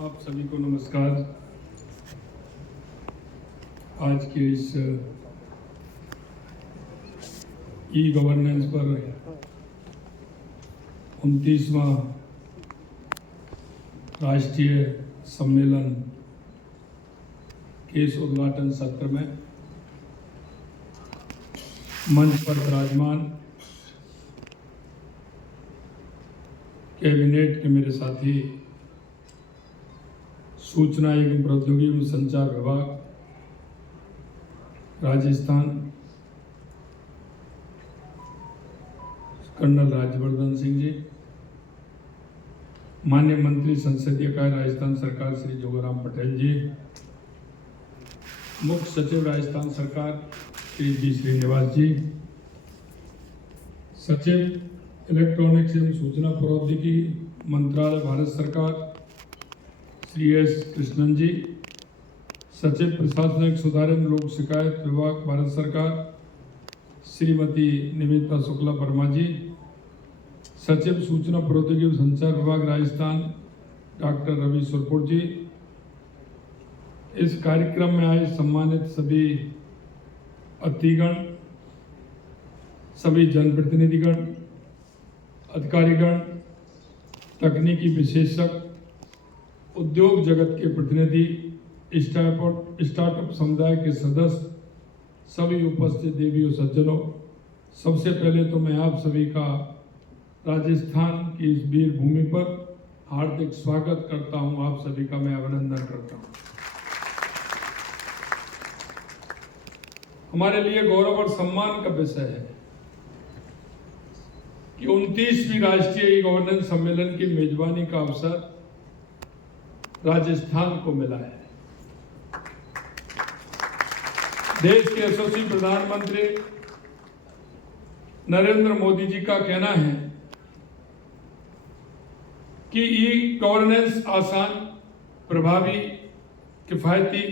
आप सभी को नमस्कार। आज के इस ई गवर्नेंस पर 29वां राष्ट्रीय सम्मेलन के इस उद्घाटन सत्र में मंच पर विराजमान कैबिनेट के मेरे साथी, सूचना एवं प्रौद्योगिकी एवं संचार विभाग राजस्थान, कर्नल राज्यवर्धन सिंह जी, माननीय मंत्री संसदीय कार्य राजस्थान सरकार श्री जोगाराम पटेल जी, मुख्य सचिव राजस्थान सरकार श्री जी श्रीनिवास जी, सचिव इलेक्ट्रॉनिक्स एवं सूचना प्रौद्योगिकी मंत्रालय भारत सरकार श्री एस कृष्णन जी, सचिव प्रशासनिक सुधार एवं लोक शिकायत विभाग भारत सरकार श्रीमती निमिता शुक्ला वर्मा जी, सचिव सूचना प्रौद्योगिकी एवं संचार विभाग राजस्थान डॉक्टर रवि सुरपुर जी, इस कार्यक्रम में आए सम्मानित सभी अतिथिगण, सभी जनप्रतिनिधिगण, अधिकारीगण, तकनीकी विशेषज्ञ, उद्योग जगत के प्रतिनिधि, स्टार्टअप समुदाय के सदस्य, सभी उपस्थित देवी और सज्जनों, सबसे पहले तो मैं आप सभी का राजस्थान की इस वीर भूमि पर हार्दिक स्वागत करता हूं। आप सभी का मैं अभिनंदन करता हूं। हमारे लिए गौरव और सम्मान का विषय है कि 29वीं राष्ट्रीय ई गवर्नेंस सम्मेलन की मेजबानी का अवसर राजस्थान को मिला है। देश के यशस्वी प्रधानमंत्री नरेंद्र मोदी जी का कहना है कि ई गवर्नेंस आसान, प्रभावी, किफायती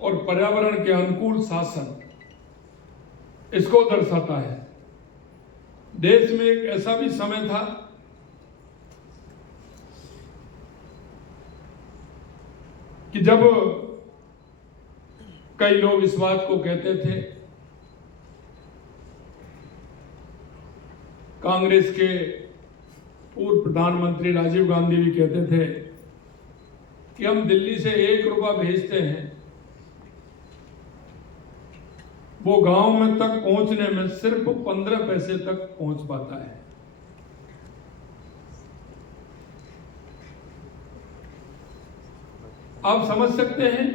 और पर्यावरण के अनुकूल शासन इसको दर्शाता है। देश में एक ऐसा भी समय था कि जब कई लोग इस बात को कहते थे, कांग्रेस के पूर्व प्रधानमंत्री राजीव गांधी भी कहते थे कि हम दिल्ली से 1 रुपया भेजते हैं, वो गांव में तक पहुंचने में सिर्फ 15 पैसे तक पहुंच पाता है। आप समझ सकते हैं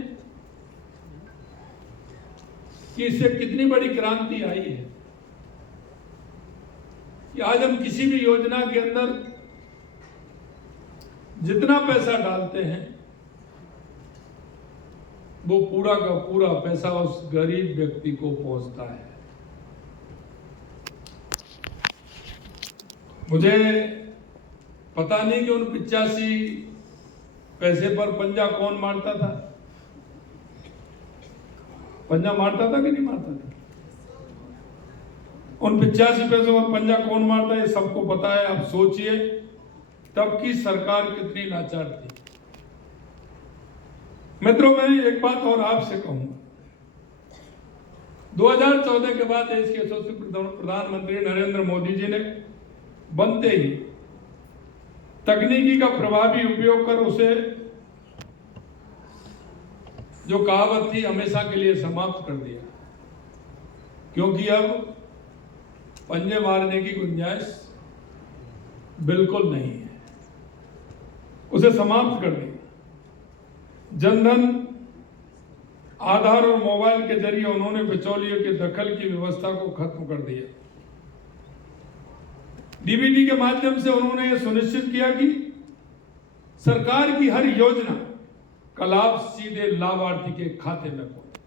कि इससे कितनी बड़ी क्रांति आई है कि आज हम किसी भी योजना के अंदर जितना पैसा डालते हैं वो पूरा का पूरा पैसा उस गरीब व्यक्ति को पहुंचता है। मुझे पता नहीं कि उन 85 पैसे पर पंजा कौन मारता था, पंजा मारता था कि नहीं मारता था? उन 85 पैसों पर पंजा कौन मारता है ये सबको पता है। आप सोचिए तब की सरकार कितनी लाचार थी। मित्रों, मैं एक बात और आपसे कहूंगा, 2014 के बाद देश के यशस्वी प्रधानमंत्री नरेंद्र मोदी जी ने बनते ही तकनीकी का प्रभावी उपयोग कर उसे जो कहावत थी हमेशा के लिए समाप्त कर दिया, क्योंकि अब पंजे मारने की गुंजाइश बिल्कुल नहीं है। उसे समाप्त कर दिया। जनधन, आधार और मोबाइल के जरिए उन्होंने बिचौलियों के दखल की व्यवस्था को खत्म कर दिया। डीबीटी के माध्यम से उन्होंने यह सुनिश्चित किया कि सरकार की हर योजना का लाभ सीधे लाभार्थी के खाते में पहुंचे।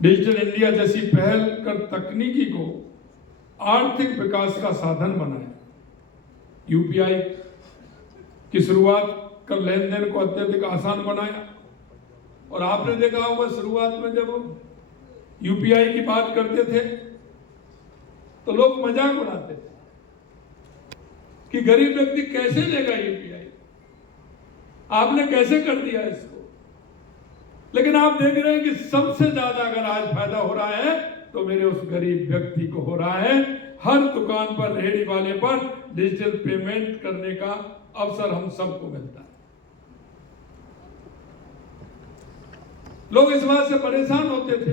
डिजिटल इंडिया जैसी पहल कर तकनीकी को आर्थिक विकास का साधन बनाया। यूपीआई की शुरुआत कर लेन देन को अत्यधिक आसान बनाया। और आपने देखा होगा शुरुआत में जब यूपीआई की बात करते थे लोग मजाक उड़ाते थे कि गरीब व्यक्ति कैसे लेगा यूपीआई। आपने कैसे कर दिया इसको? लेकिन आप देख रहे हैं कि सबसे ज्यादा अगर आज फायदा हो रहा है तो मेरे उस गरीब व्यक्ति को हो रहा है। हर दुकान पर, रेहड़ी वाले पर डिजिटल पेमेंट करने का अवसर हम सबको मिलता है। लोग इस बात से परेशान होते थे,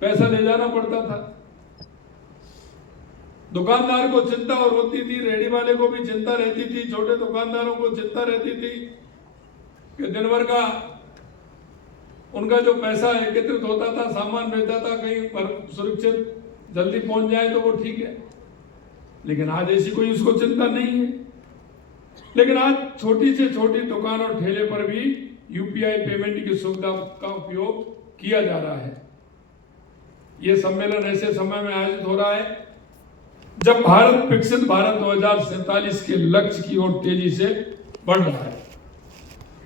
पैसा ले जाना पड़ता था, दुकानदार को चिंता और होती थी, रेहड़ी वाले को भी चिंता रहती थी, छोटे दुकानदारों को चिंता रहती थी कि दिन भर का उनका जो पैसा एकत्रित होता था, सामान बेचता था, कहीं पर सुरक्षित जल्दी पहुंच जाए तो वो ठीक है। लेकिन आज ऐसी कोई उसको चिंता नहीं है। लेकिन आज छोटी से छोटी दुकान और ठेले पर भी यूपीआई पेमेंट की सुविधा का उपयोग किया जा रहा है। यह सम्मेलन ऐसे समय में आयोजित हो रहा है जब भारत विकसित भारत 2047 के लक्ष्य की ओर तेजी से बढ़ रहा है।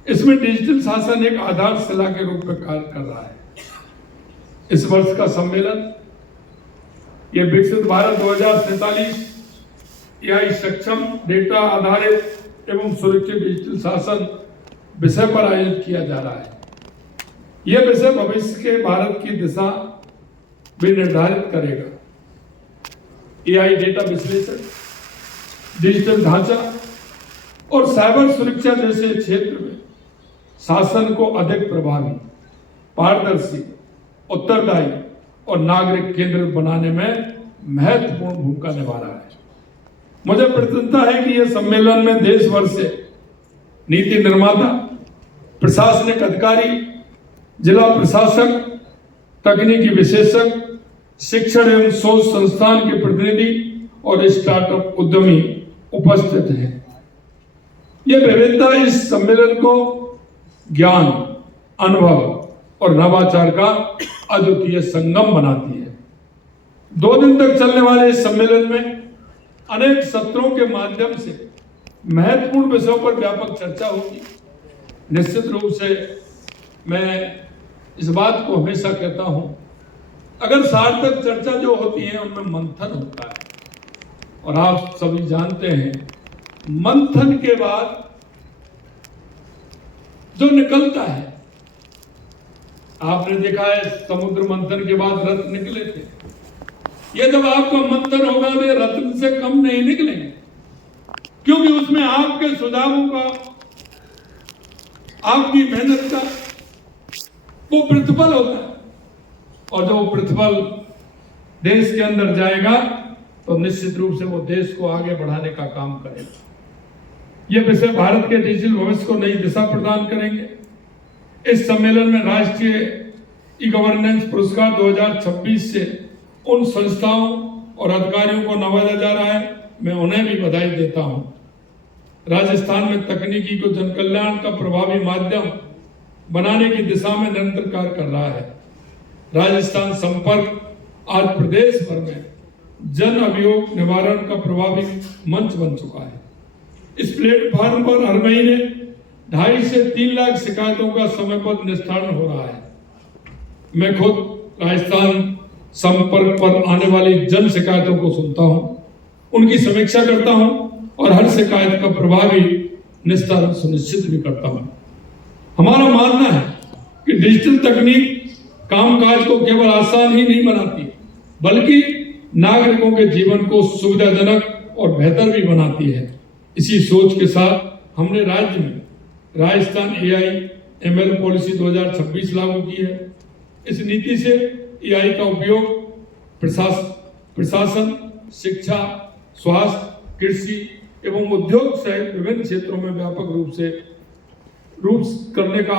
इसमें डिजिटल शासन एक आधारशिला के रूप में कार्य कर रहा है। इस वर्ष का सम्मेलन ये विकसित भारत 2047 एआई सक्षम, डेटा आधारित एवं सुरक्षित डिजिटल शासन विषय पर आयोजित किया जा रहा है। यह विषय भविष्य के भारत की दिशा भी निर्धारित करेगा। एआई डेटा विश्लेषण, डिजिटल ढांचा और साइबर सुरक्षा जैसे क्षेत्र में शासन को अधिक प्रभावी, पारदर्शी, उत्तरदायी और नागरिक केंद्रित बनाने में महत्वपूर्ण भूमिका निभा रहा है। मुझे प्रसन्नता है कि यह सम्मेलन में देश भर से नीति निर्माता, प्रशासनिक अधिकारी, जिला प्रशासक, तकनीकी विशेषज्ञ, शिक्षण एवं शोध संस्थान के प्रतिनिधि और स्टार्टअप उद्यमी उपस्थित हैं। यह विविधता इस सम्मेलन को ज्ञान, अनुभव और नवाचार का अद्वितीय संगम बनाती है। 2 दिन तक चलने वाले इस सम्मेलन में अनेक सत्रों के माध्यम से महत्वपूर्ण विषयों पर व्यापक चर्चा होगी। निश्चित रूप से मैं इस बात को हमेशा कहता हूं, अगर सार्थक चर्चा जो होती है उनमें मंथन होता है। और आप सभी जानते हैं, मंथन के बाद जो निकलता है, आपने देखा है समुद्र मंथन के बाद रत्न निकले थे। ये जब आपका मंथन होगा तो रत्न से कम नहीं निकलेंगे, क्योंकि उसमें आपके सुझावों का, आपकी मेहनत का वो प्रतिफल होता है। और जो प्रतिफल देश के अंदर जाएगा तो निश्चित रूप से वो देश को आगे बढ़ाने का काम करेगा। ये विषय भारत के डिजिटल भविष्य को नई दिशा प्रदान करेंगे। इस सम्मेलन में राष्ट्रीय ई गवर्नेंस पुरस्कार 2026 से उन संस्थाओं और अधिकारियों को नवाजा जा रहा है। मैं उन्हें भी बधाई देता हूं। राजस्थान में तकनीकी को जनकल्याण का प्रभावी माध्यम बनाने की दिशा में निरंतर कार्य कर रहा है। राजस्थान संपर्क आज प्रदेश भर में जन अभियोग निवारण का प्रभावी मंच बन चुका है। इस प्लेटफॉर्म पर हर महीने 2.5 से 3 लाख शिकायतों का समयबद्ध निस्तारण हो रहा है। मैं खुद राजस्थान संपर्क पर आने वाली जन शिकायतों को सुनता हूं, उनकी समीक्षा करता हूं और हर शिकायत का प्रभावी निस्तारण सुनिश्चित भी करता हूं। हमारा मानना है कि डिजिटल तकनीक कामकाज को केवल आसान ही नहीं बनाती, बल्कि नागरिकों के जीवन को सुविधाजनक और बेहतर भी बनाती है। इसी सोच के साथ हमने राज्य में राजस्थान एआई एमएल पॉलिसी 2026 लागू की है। इस नीति से एआई का उपयोग प्रशासन, शिक्षा, स्वास्थ्य, कृषि एवं उद्योग सहित विभिन्न क्षेत्रों में व्यापक रूप करने का